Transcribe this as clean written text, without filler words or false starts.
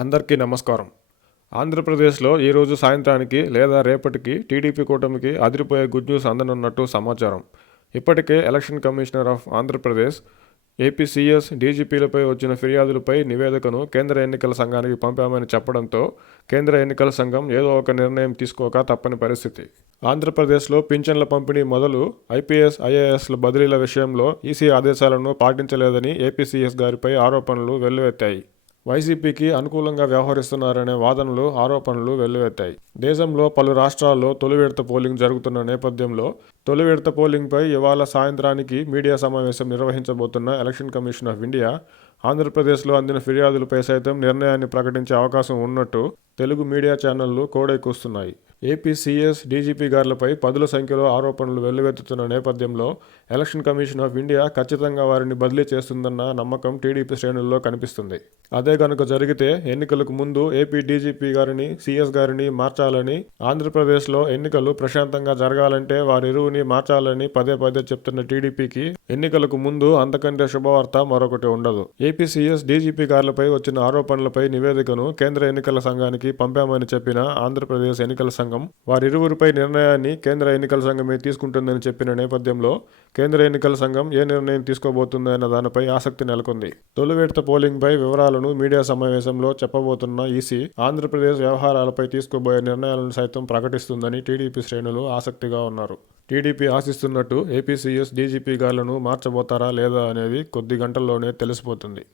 అందరికీ నమస్కారం. ఆంధ్రప్రదేశ్లో ఈరోజు సాయంత్రానికి లేదా రేపటికి టీడీపీ కూటమికి అదిరిపోయే గుడ్ న్యూస్ అందనున్నట్టు సమాచారం. ఇప్పటికే election commissioner of Andhra Pradesh, APCS, డీజీపీలపై వచ్చిన ఫిర్యాదులపై నివేదికను కేంద్ర ఎన్నికల సంఘానికి పంపామని చెప్పడంతో కేంద్ర ఎన్నికల సంఘం ఏదో ఒక నిర్ణయం తీసుకోక తప్పని పరిస్థితి. ఆంధ్రప్రదేశ్లో పింఛన్ల పంపిణీ మొదలు ఐపీఎస్, ఐఏఎస్ల బదిలీల విషయంలో ఈసీ ఆదేశాలను పాటించలేదని ఏపీసీఎస్ గారిపై ఆరోపణలు వెల్లువెత్తాయి. వైసీపీకి అనుకూలంగా వ్యవహరిస్తున్నారనే వాదనలు, ఆరోపణలు వెల్లువెత్తాయి. దేశంలో పలు రాష్ట్రాల్లో తొలి విడత పోలింగ్ జరుగుతున్న నేపథ్యంలో తొలి విడత పోలింగ్పై ఇవాళ సాయంత్రానికి మీడియా సమావేశం నిర్వహించబోతున్న ఎలక్షన్ కమిషన్ ఆఫ్ ఇండియా ఆంధ్రప్రదేశ్లో అందిన ఫిర్యాదులపై సైతం నిర్ణయాన్ని ప్రకటించే అవకాశం ఉన్నట్టు తెలుగు మీడియా ఛానళ్లు కోడైకూస్తున్నాయి. ఏపీసీఎస్, డీజీపీ గారులపై పదుల సంఖ్యలో ఆరోపణలు వెల్లువెత్తుతున్న నేపథ్యంలో ఎలక్షన్ కమిషన్ ఆఫ్ ఇండియా ఖచ్చితంగా వారిని బదిలీ చేస్తుందన్న నమ్మకం టీడీపీ శ్రేణుల్లో కనిపిస్తుంది. అదే కనుక జరిగితే ఎన్నికలకు ముందు ఏపీ డీజీపీ గారిని, సీఎస్ గారిని మార్చాలని, ఆంధ్రప్రదేశ్లో ఎన్నికలు ప్రశాంతంగా జరగాలంటే వారిరువుని మార్చాలని పదే పదే చెప్తున్న టీడీపీకి ఎన్నికలకు ముందు అంతకంటే శుభవార్త మరొకటి ఉండదు. ఏపీసీఎస్, డీజీపీ గారులపై వచ్చిన ఆరోపణలపై నివేదికను కేంద్ర ఎన్నికల సంఘానికి పంపామని చెప్పిన ఆంధ్రప్రదేశ్ ఎన్నికల సంఘం వారిరువురిపై నిర్ణయాన్ని కేంద్ర ఎన్నికల సంఘమే తీసుకుంటుందని చెప్పిన నేపథ్యంలో కేంద్ర ఎన్నికల సంఘం ఏ నిర్ణయం తీసుకోబోతుందో అన్న దానిపై ఆసక్తి నెలకొంది. తొలి విడత పోలింగ్పై వివరాలను మీడియా సమావేశంలో చెప్పబోతున్న ఈసీ ఆంధ్రప్రదేశ్ వ్యవహారాలపై తీసుకోబోయే నిర్ణయాలను సైతం ప్రకటిస్తుందని టీడీపీ శ్రేణులు ఆసక్తిగా ఉన్నారు. టీడీపీ ఆశిస్తున్నట్టు ఏపీసీఎస్, డీజీపీ గారులను మార్చబోతారా లేదా అనేది కొద్ది గంటల్లోనే తెలిసిపోతుంది.